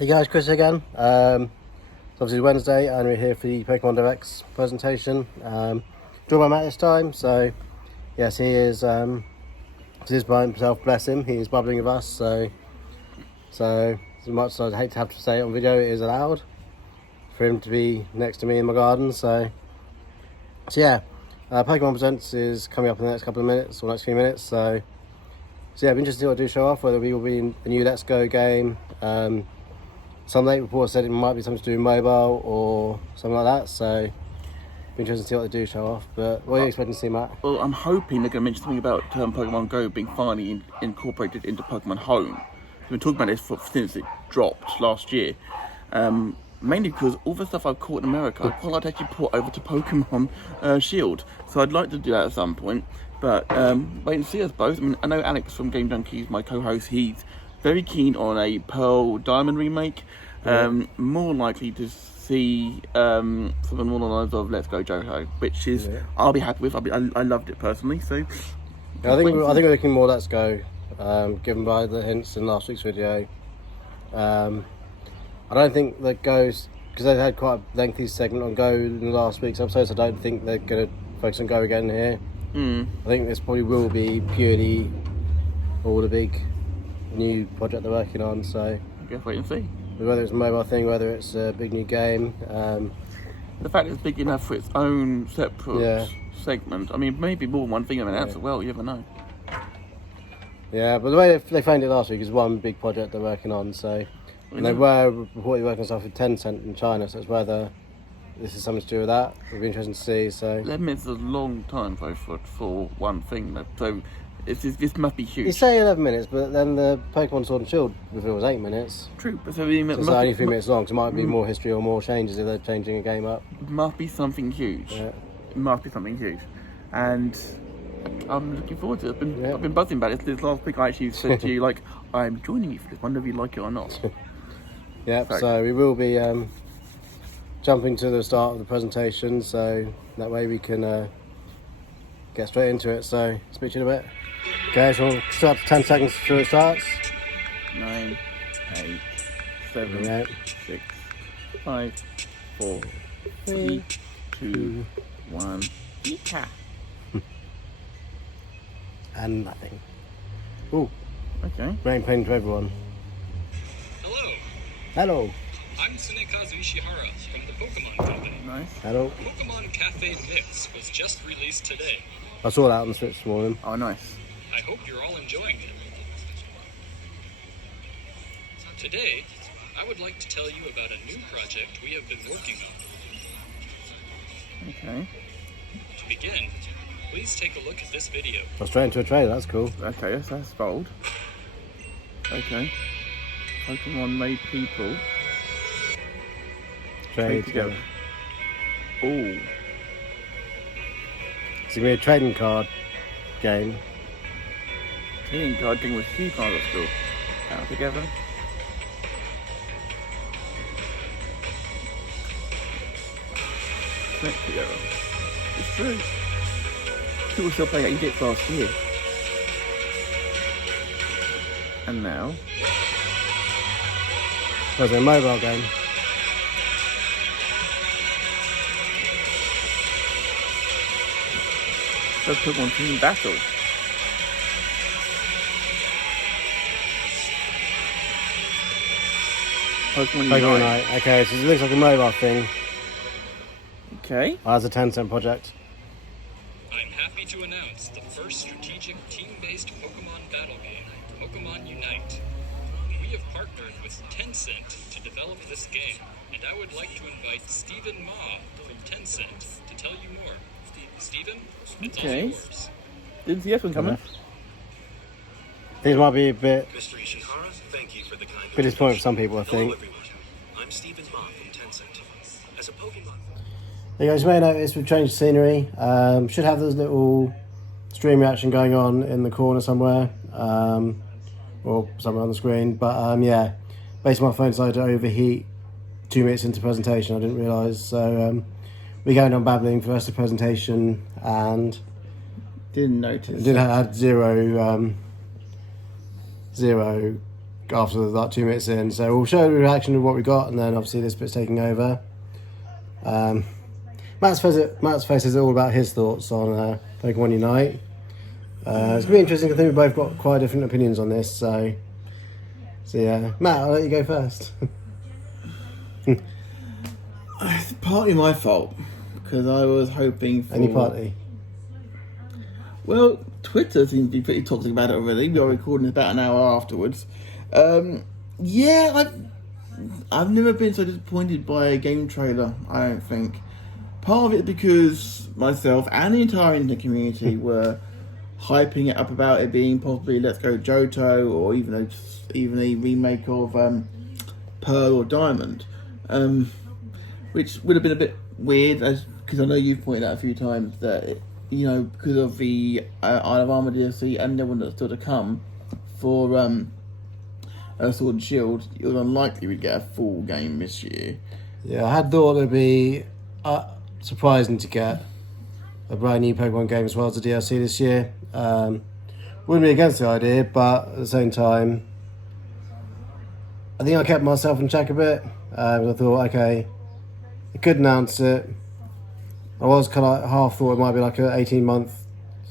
Hey guys, Chris again. It's obviously Wednesday and we're here for the Pokemon Directs presentation. Drawn by Matt this time, so yes, he is by himself, bless him. He is bubbling with us, so as much as I'd hate to have to say it on video, it is allowed for him to be next to me in my garden. So yeah, Pokemon Presents is coming up in the next couple of minutes, or next few minutes, so yeah, it'll be interesting to see what I do show off, whether we will be in the new Let's Go game. Some late reports said it might be something to do with mobile or something like that, so it'll be interesting to see what they do show off. But what are you expecting to see, Matt? Well, I'm hoping they're going to mention something about Pokemon Go being finally incorporated into Pokemon Home. We've been talking about this since it dropped last year. Mainly because all the stuff I've caught in America, I'd quite like to actually port over to Pokemon Shield. So I'd like to do that at some point. But wait and see us both. I mean, I know Alex from Game Junkies, my co-host, he's very keen on a Pearl Diamond remake. More likely to see something more along the lines of Let's Go Johto, which is I'll be happy with. I loved it personally. So yeah, I think we're looking more Let's Go, given by the hints in last week's video. I don't think that Go's, because they've had quite a lengthy segment on Go in last week's episode, so I don't think they're going to focus on Go again here. I think this probably will be purely all the big new project they're working on, so I guess wait and see. Whether it's a mobile thing, whether it's a big new game. The fact it's big enough for its own separate segment. I mean, maybe more than one thing announced as well, you never know. Yeah, but the way they framed it last week is one big project they're working on, so and they were reportedly working on stuff with Tencent in China, so it's whether this is something to do with that. It'll be interesting to see. So 11 minutes is a long time for one thing, so this must be huge. You say 11 minutes, but then the Pokemon Sword and Shield reveal was 8 minutes. True, but so it's only 3 minutes long, so it might be more history or more changes if they're changing a game up. It must be something huge. Yeah. It must be something huge. And I'm looking forward to it. I've been buzzing about it. This last week I actually said to you, like, I'm joining you for this, whether you like it or not. Yeah, so we will be jumping to the start of the presentation, so that way we can get straight into it. So, speak to you in a bit. Okay, so we'll start 10 seconds till it starts. 9, 8, 7, 6, 5, 4, 3, 2, 1. Pika. And nothing. Ooh. Okay. Rain pain to everyone. Hello. Hello. I'm Tsunekazu Ishihara from the Pokemon Company. Nice. Hello. Pokemon Cafe Mix was just released today. I saw that on the Switch this morning. Oh, nice. I hope you're all enjoying it. Today, I would like to tell you about a new project we have been working on. Okay. To begin, please take a look at this video. I was straight into a trailer, that's cool. Okay, that's bold. Okay. Pokemon made people trade together. Ooh. It's going to be a trading card game. Trading card thing with two cards at school. Out together. Connect together. It's true. People still play 8-bit last year. And now. Was it a mobile game? So Pokemon Team Battle. Pokemon Unite. Okay, so it looks like a mobile thing. Okay. Oh, that's a Tencent project. I'm happy to announce the first strategic team-based Pokemon battle game, Pokemon Unite. We have partnered with Tencent to develop this game, and I would like to invite Stephen Ma from Tencent to tell you more. Stephen, it's all yours. Didn't see this one coming. Things might be a bit Mr. Ishihara, thank you for the kind disappointing for some people, I Hello think. everyone. I'm Stephen Ma from Tencent. As a Pokemon You guys may notice we've changed scenery. Should have this little stream reaction going on in the corner somewhere, or somewhere on the screen. But yeah, basically my phone decided to overheat 2 minutes into presentation. I didn't realise. So we're going on babbling for the rest of the presentation, and Didn't notice. had zero after like 2 minutes in. So we'll show the reaction of what we got, and then obviously this bit's taking over. Matt's face is all about his thoughts on Pokemon Unite. It's going to be interesting. I think we've both got quite different opinions on this. So yeah, Matt, I'll let you go first. It's partly my fault because I was hoping for Any party? Well, Twitter seems to be pretty toxic about it already. We are recording about an hour afterwards. Yeah, I've never been so disappointed by a game trailer, I don't think. Part of it because myself and the entire internet community were hyping it up about it being possibly Let's Go Johto, or even a remake of Pearl or Diamond, which would have been a bit weird, because I know you've pointed out a few times that because of the Isle of Armor DLC and the one that's still to come for Sword and Shield, it was unlikely we'd get a full game this year. Yeah, I had thought it'd be surprising to get a brand new Pokemon game as well as a DLC this year. Wouldn't be against the idea, but at the same time, I think I kept myself in check a bit. I thought, okay, I could announce it. I was kind of half thought it might be like an 18-month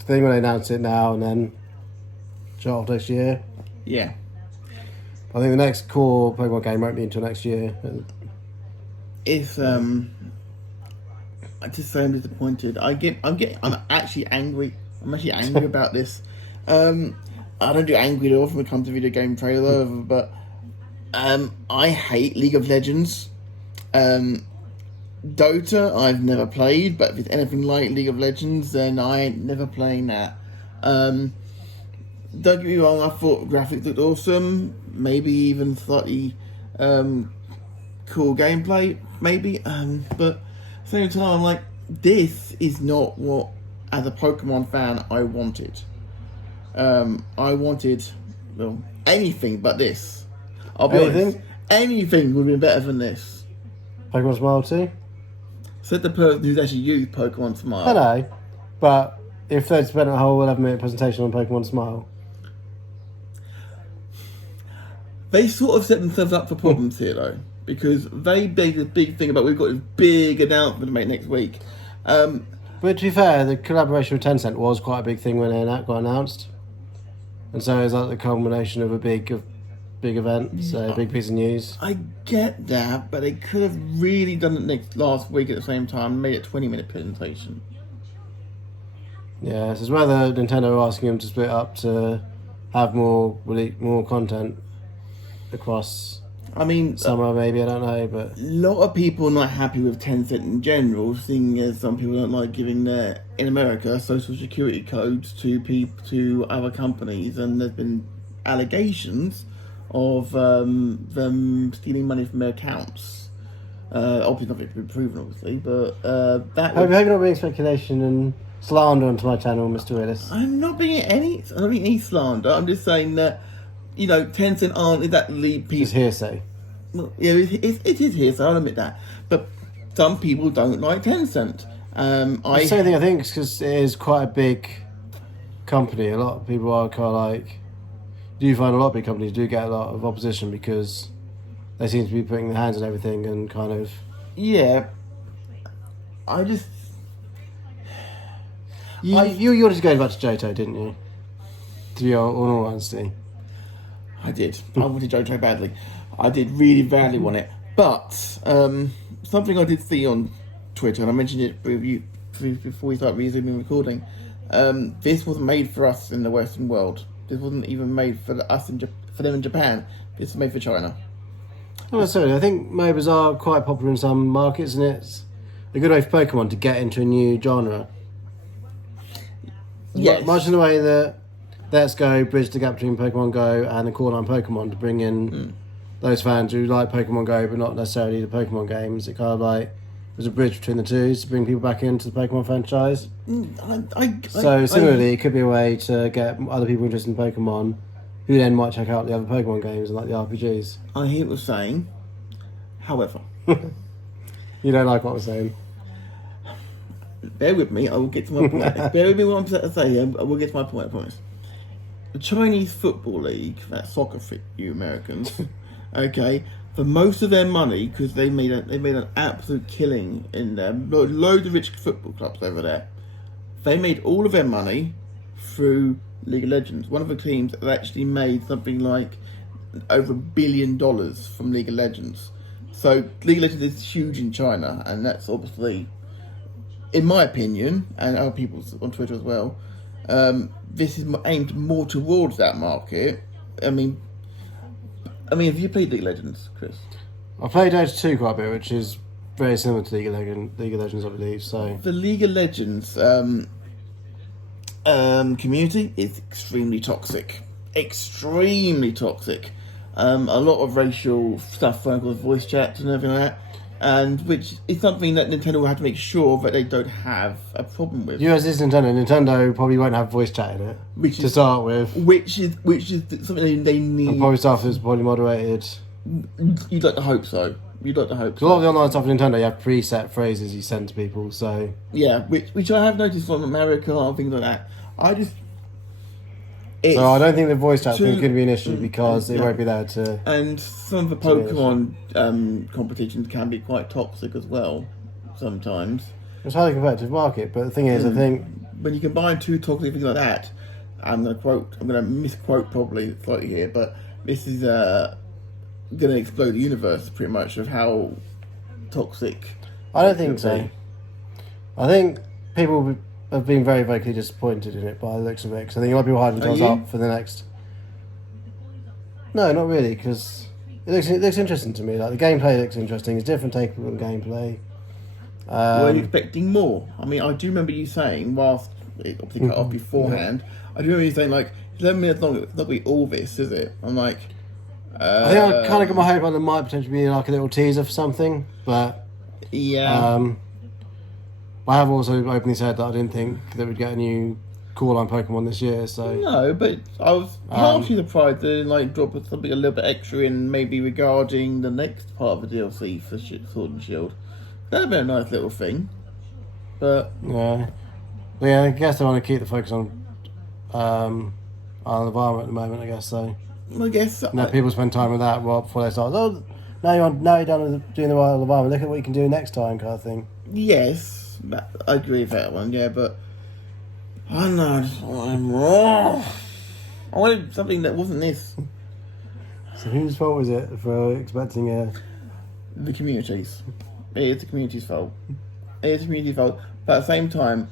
thing when they announce it now and then shut off next year. Yeah. I think the next core Pokemon game won't be until next year. If I just say I'm disappointed. I'm actually angry. I'm actually angry about this. I don't do angry at all when it comes to video game trailer, but I hate League of Legends. Dota I've never played, but if it's anything like League of Legends, then I ain't never playing that. Don't get me wrong, I thought graphics looked awesome, maybe even slightly cool gameplay, maybe, but at the same time, I'm like, this is not what, as a Pokemon fan, I wanted. I wanted, well, anything but this. I'll be honest, anything would be better than this. Pokemon Smile 2? Said the person who's actually used Pokemon Smile. I know, but if they'd spent a whole 11-minute presentation on Pokemon Smile, they sort of set themselves up for problems here, though, because they made a big thing about we've got this big announcement to make next week. But to be fair, the collaboration with Tencent was quite a big thing when it got announced, and so it was like the culmination of a big event, so a big piece of news. I get that, but they could have really done it last week at the same time and made it a 20-minute presentation. Yeah, so it's whether Nintendo are asking them to split up to have more content across summer, maybe, I don't know, but a lot of people are not happy with Tencent in general, seeing as some people don't like giving their, in America, social security codes to other companies, and there's been allegations of them stealing money from their accounts. Obviously nothing been proven, obviously, but that. I hope you're not bringing speculation and slander onto my channel, Mr. Willis. I'm not bringing any slander. I'm just saying that Tencent aren't exactly people. It's hearsay. Well, yeah, it is hearsay. I'll admit that, but some people don't like Tencent. The same thing, I think, because it is quite a big company. A lot of people are kind of like. Do you find a lot of big companies do get a lot of opposition because they seem to be putting their hands on everything and kind of... Yeah. I just... You wanted to go back to Johto, didn't you? To be all honesty. I did. I wanted Johto badly. I did really badly want it. But, something I did see on Twitter, and I mentioned it before we start resuming recording, this wasn't made for us in the Western world. This wasn't even made for them in Japan. This was made for China. Not necessarily. I think MOBAs are quite popular in some markets, and it's a good way for Pokemon to get into a new genre. Yes. Much in the way that Let's Go bridged the gap between Pokemon Go and the Core 9 Pokemon to bring in those fans who like Pokemon Go but not necessarily the Pokemon games. It kind of like was a bridge between the two to bring people back into the Pokemon franchise. So similarly, it could be a way to get other people interested in Pokemon who then might check out the other Pokemon games and like the RPGs. I hear what you're saying. However... You don't like what I'm saying? Bear with me, I will get to my point. Bear with me what I'm saying, I will get to my point, I promise. the Chinese Football League, that soccer for you Americans, okay, for most of their money, because they made an absolute killing in them. Loads of rich football clubs over there. They made all of their money through League of Legends. One of the teams that actually made something like over $1 billion from League of Legends. So League of Legends is huge in China, and that's obviously, in my opinion, and other people on Twitter as well, this is aimed more towards that market. I mean, have you played League of Legends, Chris? I played Dota 2 quite a bit, which is very similar to League of Legends, I believe. So The League of Legends community is extremely toxic. Extremely toxic. A lot of racial stuff, voice chats and everything like that. And which is something that Nintendo will have to make sure that they don't have a problem with. US is Nintendo. Nintendo probably won't have voice chat in it to start with. Which is something they need. And probably stuff is probably moderated. You'd like to hope so. You'd like to hope Because a lot of the online stuff in Nintendo, you have preset phrases you send to people. So yeah, which I have noticed from America and things like that. So I don't think the voice chat thing is going to be an issue because it won't be there to. And some of the Pokemon competitions can be quite toxic as well, sometimes. It's a highly competitive market, but the thing is, I think when you combine two toxic things like that, I'm going to misquote probably slightly here, but this is going to explode the universe pretty much of how toxic. I don't think so. I think people have been very vocally disappointed in it by the looks of it. Because I think a lot of people hiding themselves up for the next. No, not really, because it looks interesting to me. Like the gameplay looks interesting. It's different take on gameplay. Were you expecting more? I mean, I do remember you saying, whilst it obviously cut off beforehand, I do remember you saying like 11 minutes long. It's not going to be all this, is it? I'm like. I think I kind of got my hope on there might potentially be like a little teaser for something, but yeah. I have also openly said that I didn't think that we'd get a new Core Line Pokemon this year. So no, but I was partially surprised they didn't drop something a little bit extra in, maybe regarding the next part of the DLC for Sword and Shield. That'd been a nice little thing, but yeah, I guess they want to keep the focus on the environment at the moment. I guess so. I guess people spend time with that before they start. Oh, now you're done with doing the wild environment. Look at what you can do next time, kind of thing. Yes. I agree with that one, yeah, but I don't know, I'm wrong. I wanted something that wasn't this. So whose fault was it for expecting the communities? It is the community's fault. It is the community's fault, but at the same time,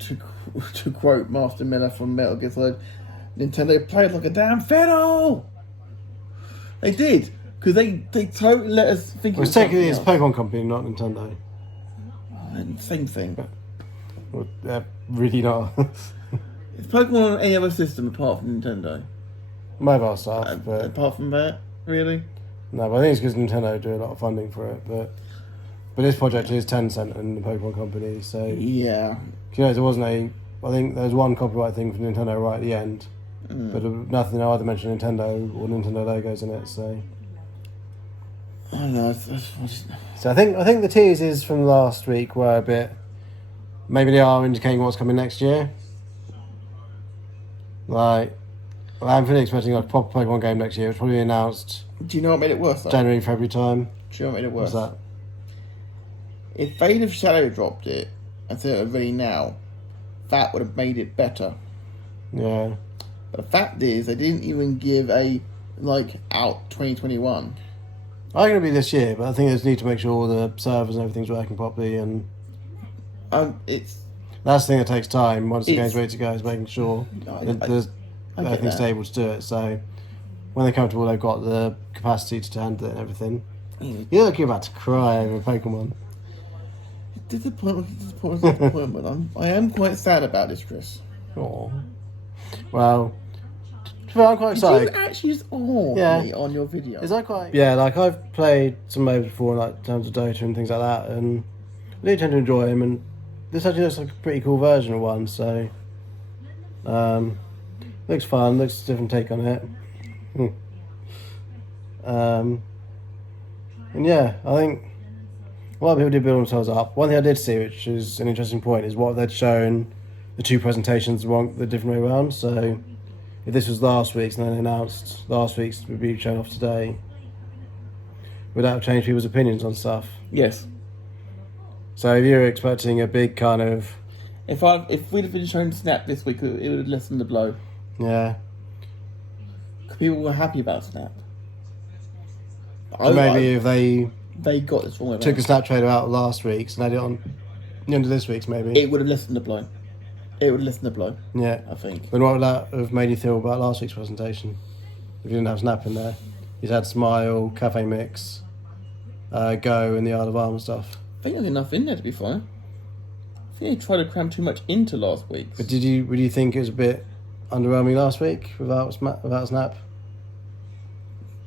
to quote Master Miller from Metal Gear Solid, Nintendo played like a damn fiddle. They did. Because they totally let us think well, technically it's a Pokemon company, not Nintendo. Same thing. Well, they're really not. It's Pokemon on any other system apart from Nintendo? Mobile stuff, but... Apart from that, really? No, but I think it's because Nintendo do a lot of funding for it, but this project is Tencent and the Pokemon company, so... Yeah. You know, there wasn't I think there was one copyright thing from Nintendo right at the end, but nothing either mentioned Nintendo or Nintendo logos in it, so... I don't know. So I think the teasers from last week were a bit. Maybe they are indicating what's coming next year. Like, I'm fully expecting like a proper Pokemon game next year, which will probably be announced. Do you know what made it worse? Though? January, February time. Do you know what made it worse? What's that? If Fade of Shadow dropped it and said it really now, that would have made it better. Yeah. But the fact is, they didn't even give a out 2021. I'm going to be this year, but I think they just need to make sure all the servers and everything's working properly, and it's that's the thing that takes time. Once the game's ready to go, is making sure that everything's stable to do it. So when they're comfortable, they've got the capacity to handle it and everything. You look, you're about to cry over Pokemon. Disappointment. I am quite sad about this, Chris. Oh, well. I'm quite excited. Did you actually just me on your video? Is that quite? Yeah, like I've played some MOBAs before, like in terms of Dota and things like that, and I do tend to enjoy them. And this actually looks like a pretty cool version of one. So, looks fun. Looks a different take on it. And yeah, I think a lot of people did build themselves up. One thing I did see, which is an interesting point, is what they'd shown. the two presentations weren't the different way around. So if this was last week's and then announced last week's would be shown off today, would that have changed people's opinions on stuff? Yes. So if you're expecting a big kind of If we'd have been shown Snap this week, it would have lessened the blow. yeah. 'Cause people were happy about Snap. So maybe if they they got this wrong. took a Snap trailer out last week's and had it on the end of this week's, maybe. It would have lessened the blow. It would have lessened the blow, Yeah. I think. Then what would that have made you feel about last week's presentation? If you didn't have Snap in there. You had Smile, Cafe Mix, Go and the Isle of Arm and stuff. I think there's enough in there, to be fair. I think they tried to cram too much into last week's. But would you think it was a bit underwhelming last week without Snap?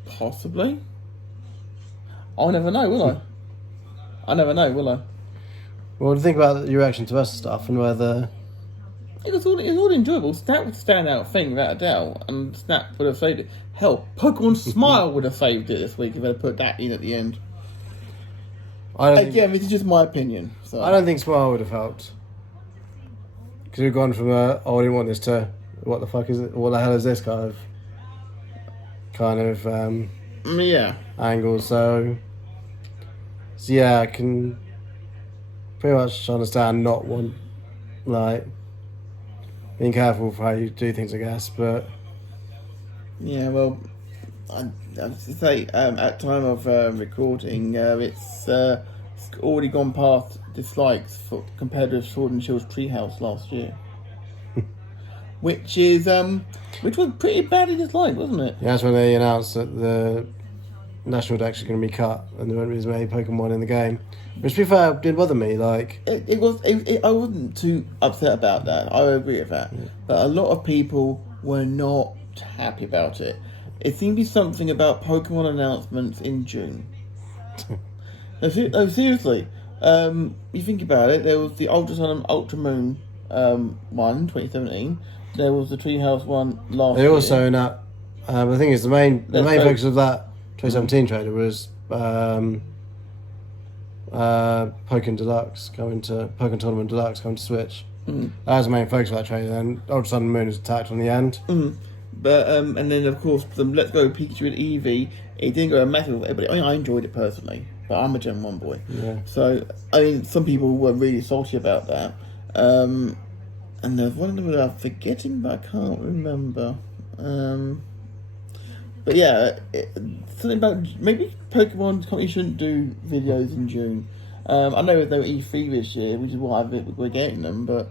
Possibly. I'll never know, will I? I never know, will I? Well, think about your reaction to us stuff and whether It was all enjoyable. Snap was a standout thing, without a doubt, and Snap would have saved it. Hell, Pokemon Smile would have saved it this week if they'd put that in at the end. Again, this is just my opinion. So. I don't think Smile would have helped. Because we've gone from oh, I didn't want this to what the fuck is it? What the hell is this kind of Yeah. angle? So yeah, I can pretty much understand not being careful for how you do things, I guess. But Yeah, well, I have to say, at time of recording, it's already gone past dislikes compared with Sword and Shield's Treehouse last year, which was pretty badly disliked, wasn't it? yeah, that's when they announced that the national decks are going to be cut and there won't be as many Pokemon in the game. Which, to be fair, didn't bother me. Like, I wasn't too upset about that. I agree with that, but a lot of people were not happy about it. It seemed to be something about Pokemon announcements in June. No, seriously. You think about it, there was the Ultra Sun and Ultra Moon one, 2017. There was the Treehouse one last they year. also in that. The thing is, the main Let's go. focus of that 2017 trailer was Pokemon Deluxe Pokemon Tournament Deluxe coming to Switch. That was the main focus of that trailer. And Ultra Sun and Moon was attacked on the end. But and then of course the Let's Go Pikachu and Eevee, it didn't go a massive way, but I enjoyed it personally. But I'm a Gen 1 boy. Yeah. So I mean some people were really salty about that. And there's one of them that I'm forgetting but I can't remember. But yeah, something about maybe Pokemon company shouldn't do videos in June. I know they were E3 this year, which is why we're getting them, but